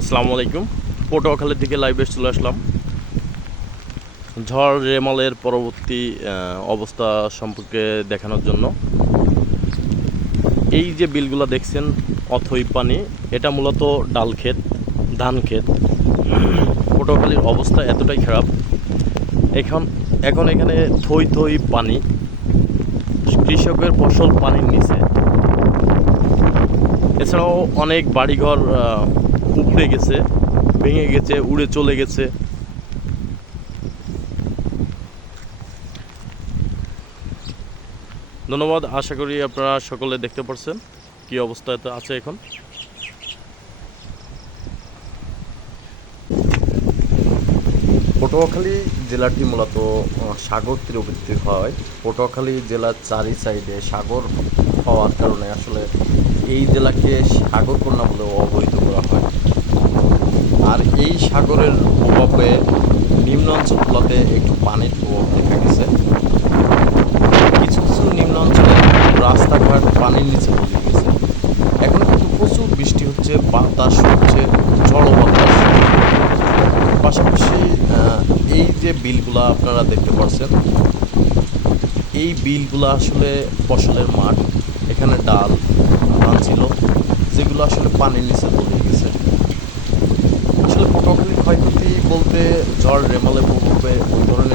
আসসালামু আলাইকুম। পটুয়াখালী থেকে লাইভে চলে আসলাম ঝড় রেমালের পরবর্তী অবস্থা সম্পর্কে দেখানোর জন্য। এই যে বিলগুলো দেখছেন অথই পানি, এটা মূলত ডাল ক্ষেত, ধান ক্ষেত। পটুয়াখালীর অবস্থা এতটাই খারাপ, এখন এখন এখানে থই থই পানি, কৃষকের ফসল পানির নিচে। এছাড়াও অনেক বাড়িঘর উপড়ে গেছে, ভেঙে গেছে, উড়ে চলে গেছে। ধন্যবাদ। আশা করি আপনারা সকলে দেখতে পাচ্ছেন কি অবস্থাতে আছে এখন। পটুয়াখালী জেলাটি মূলত সাগর তীরবর্তী হয়। পটুয়াখালী জেলার চারি সাইডে সাগর হওয়ার কারণে আসলে এই জেলাকে সাগরকন্যা বলেও অবহিত করা হয়। আর এই সাগরের প্রভাবে নিম্ন অঞ্চলগুলোতে একটু পানির প্রভাব দেখা গেছে। কিছু কিছু নিম্ন অঞ্চলে রাস্তাঘাট পানির নিচে তলিয়ে গেছে। এখন কিন্তু প্রচুর বৃষ্টি হচ্ছে, বাতাস হচ্ছে, ঝড়ো বাতাস। পাশাপাশি এই যে বিলগুলা আপনারা দেখতে পাচ্ছেন, এই বিলগুলো আসলে ফসলের মাঠ। এখানে ডাল, ধান ছিল, যেগুলো আসলে পানির নিচে তলিয়ে গেছে। আসলে পটুয়াখালীর ক্ষয়ক্ষতি বলতে ঝড় রেমালের প্রভাবে ওই ধরনের